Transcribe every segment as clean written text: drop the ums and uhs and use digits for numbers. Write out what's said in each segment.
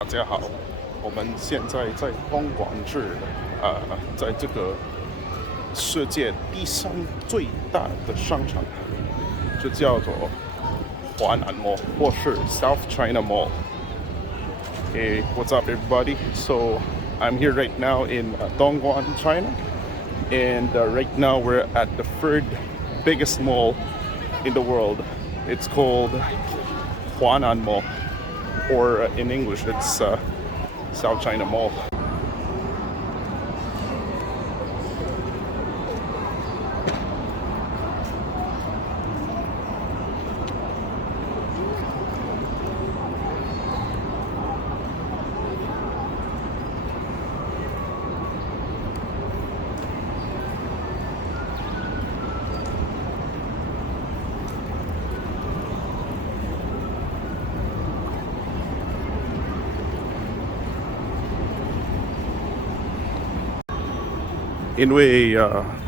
大家好，我们现在在东莞市，在这个世界第三最大的商场，就叫做华南 Mall 或是 South China Mall. Hey, what's up, everybody? So I'm here right now in Dongguan, China, and right now we're at the third biggest mall in the world. It's called Huanan Mall, or in English, it's South China Mall.因为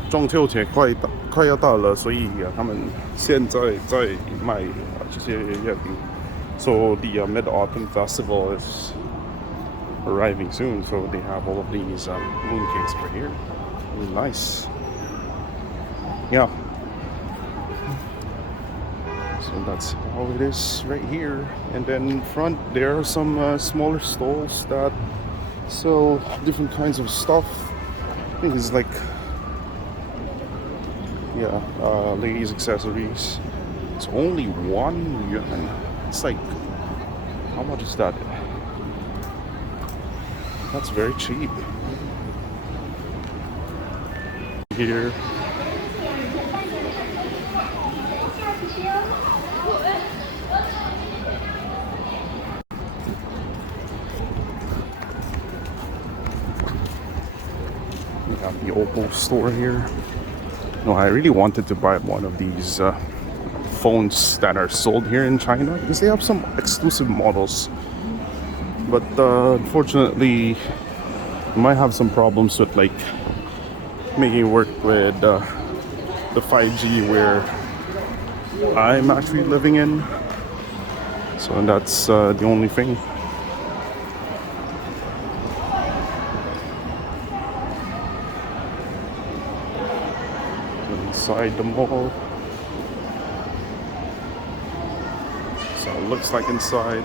中秋节快要到了，所以他们现在在卖这些月饼。So the Mid-Autumn Festival is arriving soon, so they have all of these mooncakes right here. Really nice. Yeah. So that's how it is right here. And then in front there are some smaller stalls that sell different kinds of stuff. I think it's like, ladies' accessories. It's only 1 yuan. It's like, how much is that? That's very cheap. Here. We have the Oppo store here. No, I really wanted to buy one of these phones that are sold here in China because they have some exclusive models. But unfortunately, you might have some problems with like making it work with the 5G where I'm actually living in. So that's the only thing. Inside the mall. So it looks like inside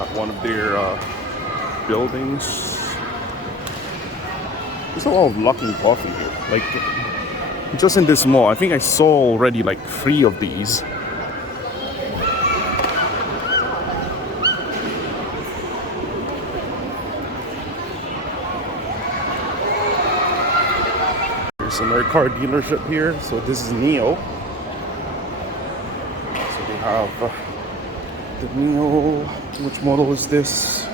at one of their buildings. There's a lot of Luckin Coffee here. Like just in this mall, I think I saw already like 3 of these. Another car dealership here. So this is Neo. So we have the Neo. Which model is this?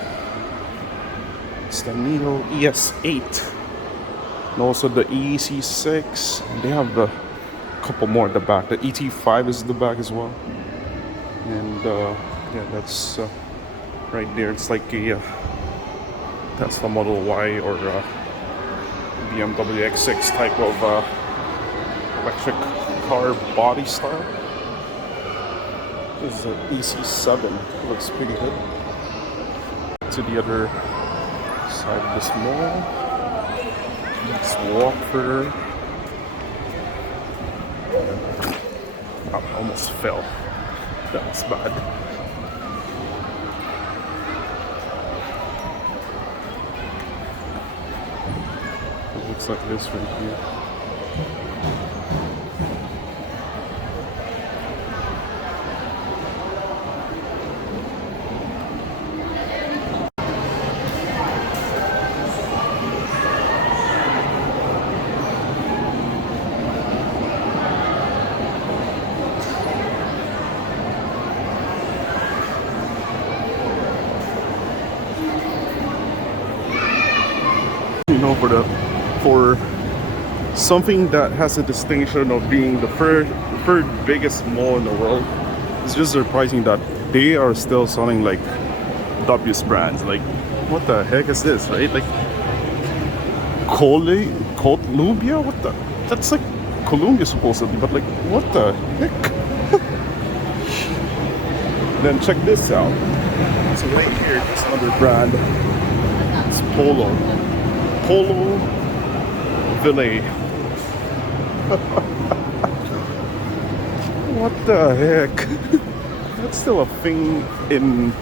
It's the Neo ES8 and also the EC6. And they have a couple more at the back. The ET5 is at the back as well. And yeah, that's right there. It's like a Tesla Model Y or BMW X6 type of electric car body style. This is an EC7. Looks pretty good. To the other side of this mall. Let's walk further. I almost fell. That's bad. Looks like this right here. You know, for something that has a distinction of being the third biggest mall in the world, it's just surprising that they are still selling like W's brands. Like, what the heck is this, right? Like, Columbia? What the? That's like Columbia supposedly, but like, what the heck? Then check this out. So right here, there's another brand. It's Polo. Polo Ville. What the heck? That's still a thing in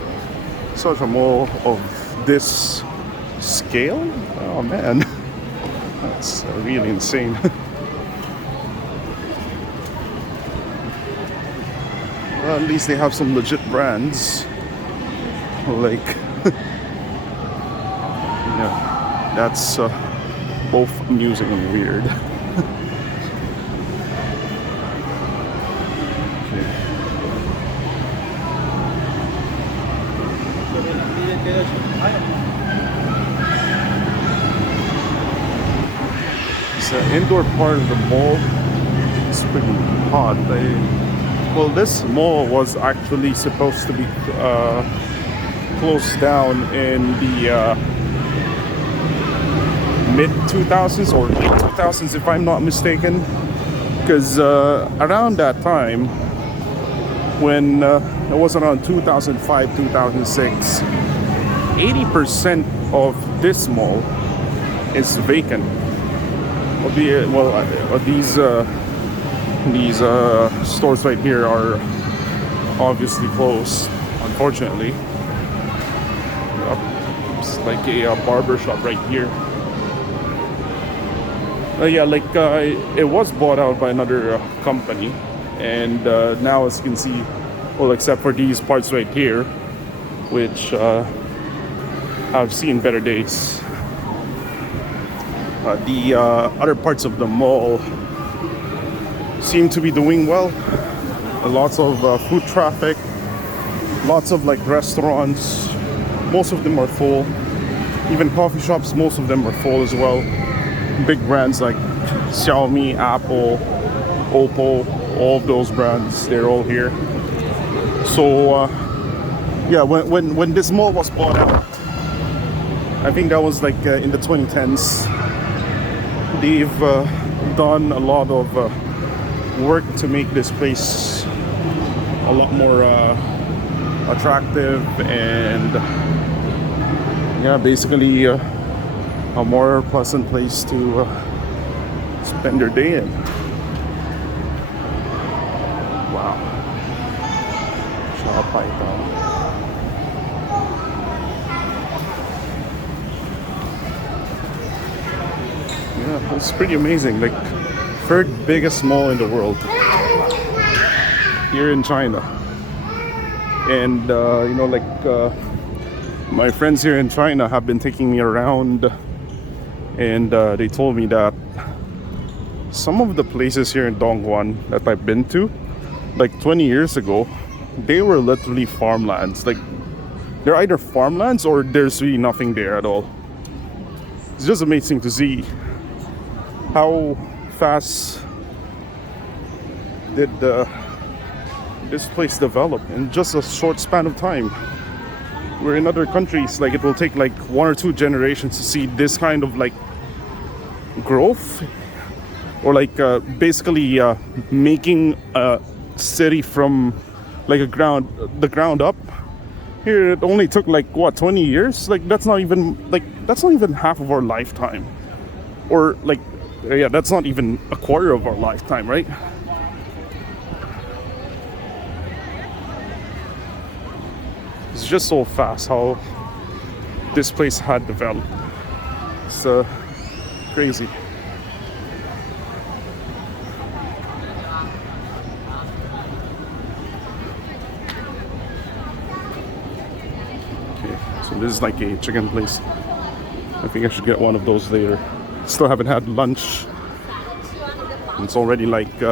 such a mall of this scale? Oh man, that's really insane. Well, at least they have some legit brands. Like, yeah, that's both amusing and weird. Okay. The indoor part of the mall is pretty hot. Well, this mall was actually supposed to be closed down in the mid 2000s or late 2000s, if I'm not mistaken, because around that time, when it was around 2005, 2006, 80% of this mall is vacant. These stores right here are obviously closed, unfortunately. It's like a barber shop right here. Yeah, like it was bought out by another company, and now, as you can see, well, except for these parts right here, which have seen better days. The other parts of the mall seem to be doing well. Lots of food traffic, lots of like restaurants. Most of them are full. Even coffee shops, most of them are full as well. Big brands like Xiaomi, Apple, Oppo, all of those brands, they're all here. So yeah, when this mall was bought out, I think that was like in the 2010s. They've done a lot of work to make this place a lot more attractive and, yeah, basically a more pleasant place to spend your day in. Wow. Yeah, it's pretty amazing. Like, third biggest mall in the world here in China. And you know, like my friends here in China have been taking me around, and they told me that some of the places here in Dongguan that I've been to, like 20 years ago, they were literally farmlands. Like, they're either farmlands or there's really nothing there at all. It's just amazing to see how fast did this place develop in just a short span of time. Where in other countries, like, it will take like 1 or 2 generations to see this kind of like growth, or like basically making a city from like the ground up. Here it only took like what, 20 years? Like, that's not even half of our lifetime, or like, yeah, that's not even a quarter of our lifetime, right? It's just so fast how this place had developed. It's crazy. Okay, so this is like a chicken place. I think I should get one of those later. Still haven't had lunch. It's already like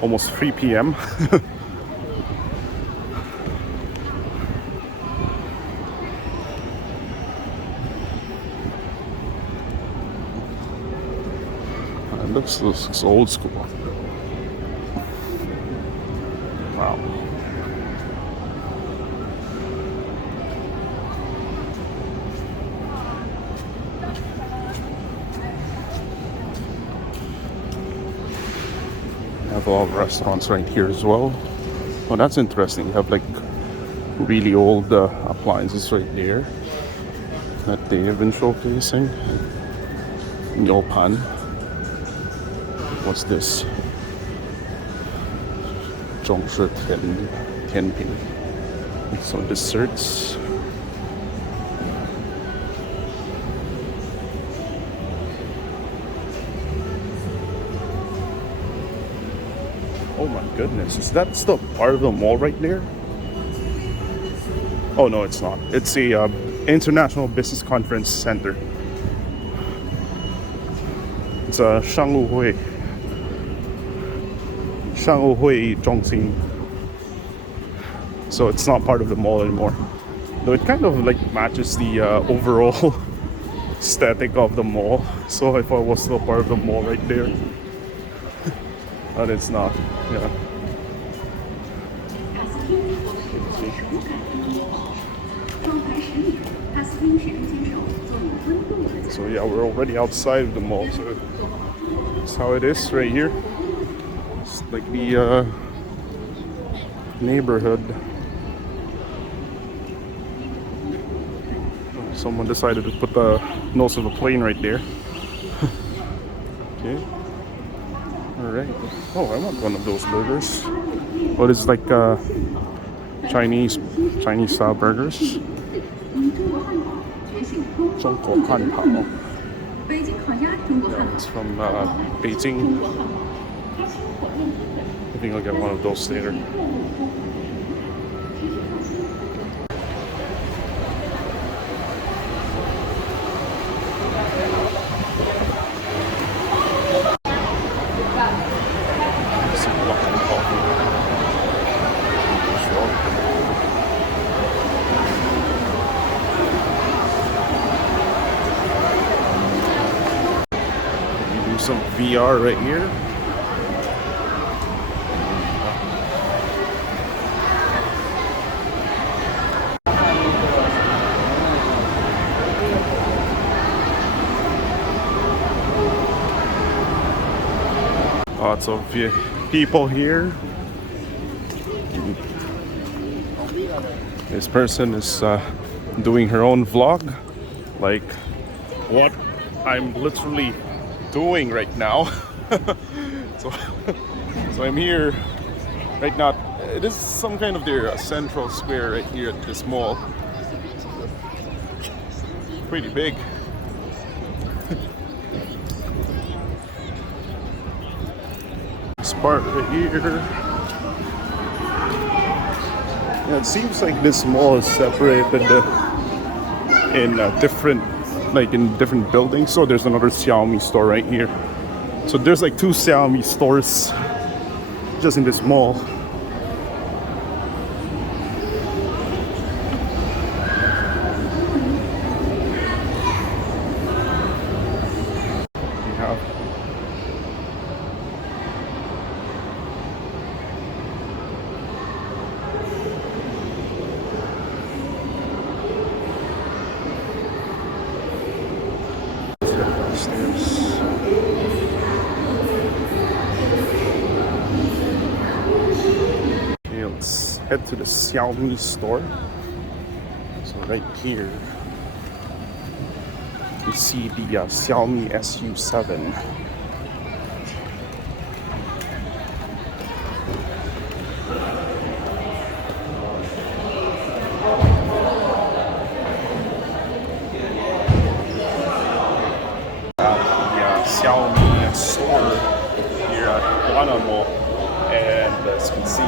almost 3 p.m. It looks old school. Wow. Have a lot of restaurants right here as well. Oh, that's interesting. You have like really old appliances right there that they have been showcasing. Yopan. What's this? 中式甜品. Some desserts. Oh my goodness, is that still part of the mall right there? Oh no, it's not. It's a International Business Conference Center. It's a 商务会议中心. So it's not part of the mall anymore. Though it kind of like matches the overall aesthetic of the mall. So I thought it was still part of the mall right there. But it's not. Yeah. So yeah, we're already outside of the mall. So that's how it is right here. It's like the neighborhood. Someone decided to put the nose of a plane right there. Okay. Alright. Oh, I want one of those burgers. Oh, this is like Chinese style burgers. 中国汉堡. Yeah, it's from Beijing. I think I'll get one of those later. Some VR right here. Lots of people here. This person is doing her own vlog, like what I'm literally doing right now. so I'm here right now. It is some kind of their central square right here at this mall. Pretty big. This part right here. Yeah, it seems like this mall is separated in different buildings. So there's another Xiaomi store right here. So there's like 2 Xiaomi stores just in this mall. Let's head to the Xiaomi store. So right here, you see the Xiaomi SU7. Xiaomi store here at华南Mall, and as you can see, I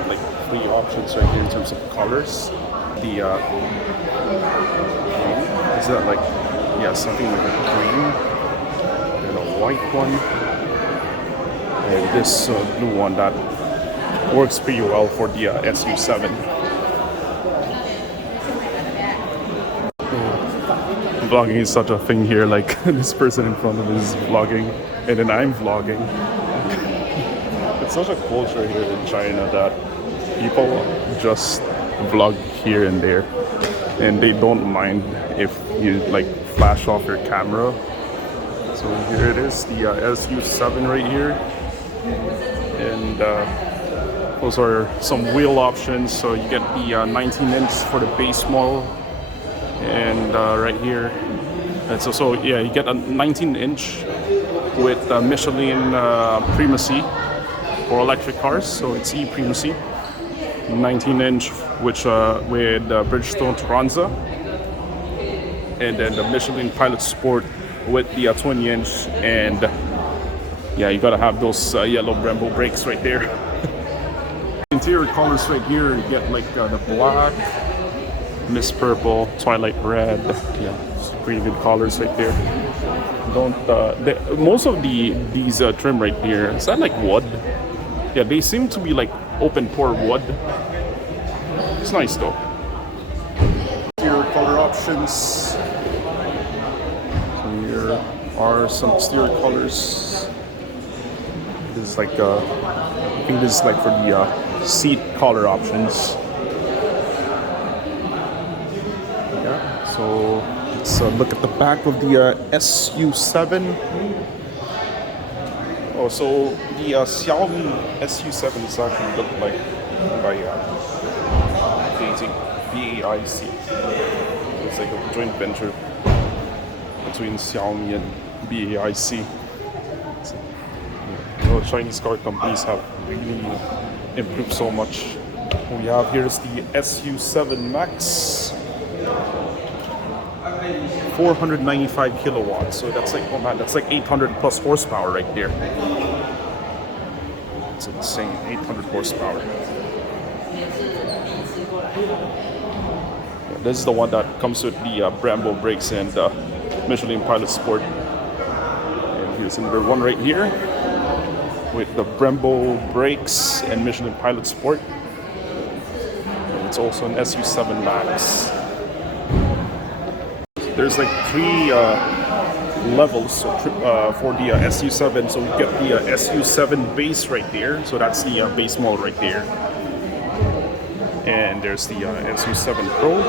have like 3 options right here in terms of colors. The is that like something like a green and a white one, and this blue one that works pretty well for the SU7. Vlogging is such a thing here, like this person in front of me is vlogging and then I'm vlogging. It's such a culture here in China that people just vlog here and there and they don't mind if you like flash off your camera. So here it is, the SU7 right here, and Those are some wheel options. So you get the 19-inch for the base model, and right here, it's also you get a 19-inch with Michelin primacy for electric cars. So it's e-primacy, 19-inch which with Bridgestone Turanza, and then the Michelin Pilot Sport with the 20-inch, and you gotta have those yellow Brembo brakes right there. Interior colors right here, you get like the black, mist purple, twilight red. It's pretty good colors right there. Most of these trim right here, is that like wood? Yeah, they seem to be like open pore wood. It's nice though. Exterior color options. So here are some exterior colors. This is like I think this is like for the seat color options. Yeah, so let's look at the back of the SU7. Oh, so the Xiaomi SU7 is actually looked like by BAIC. It's like a joint venture between Xiaomi and BAIC. Chinese car companies have really improved so much. What we have here is the SU7 Max, 495 kilowatts. So that's like, oh man, that's like 800 plus horsepower right there. It's insane, 800 horsepower. This is the one that comes with the Brembo brakes and Michelin Pilot Sport. And here's another one right here with the Brembo brakes and Michelin Pilot Sport. And it's also an SU7 Max. There's like 3 levels for the SU7. So we get the SU7 base right there. So that's the base model right there. And there's the SU7 Pro,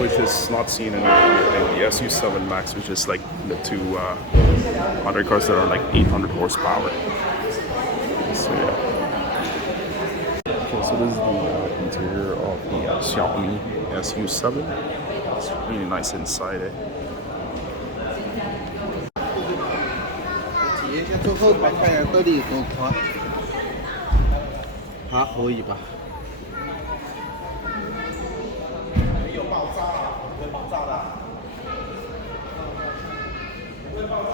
which is not seen in the SU7 Max, which is like the 2 other cars that are like 800 horsepower. So okay, so this is the interior of the Xiaomi SU7. It's really nice inside it. 体验一下坐后排，看看到底有多宽，还可以吧？没有爆炸了，不会爆炸的。不会爆炸。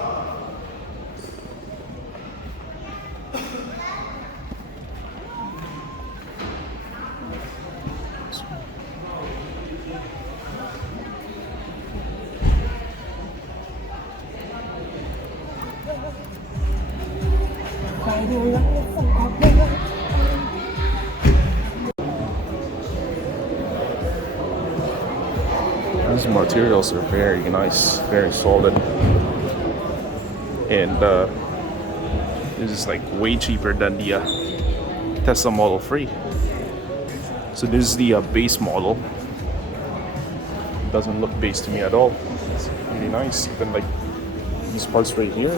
These materials are very nice, very solid, and this is like way cheaper than the Tesla Model 3. So this is the base model. It doesn't look base to me at all. It's really nice. Even like these parts right here.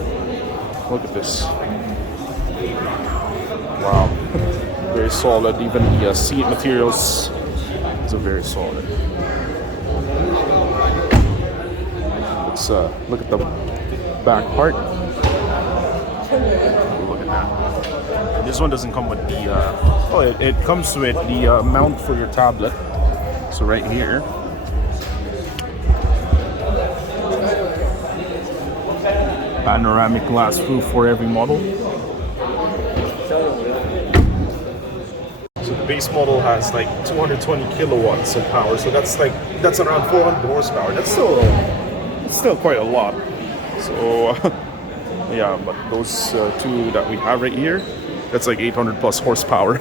Look at this. Wow, very solid. Even the seat materials are very solid. Let's look at the back part. Look at that. This one doesn't come with the. It comes with the mount for your tablet. So right here. Panoramic glass roof for every model. So the base model has like 220 kilowatts of power. So that's around 400 horsepower. That's still quite a lot. So yeah, but those 2 that we have right here, that's like 800 plus horsepower.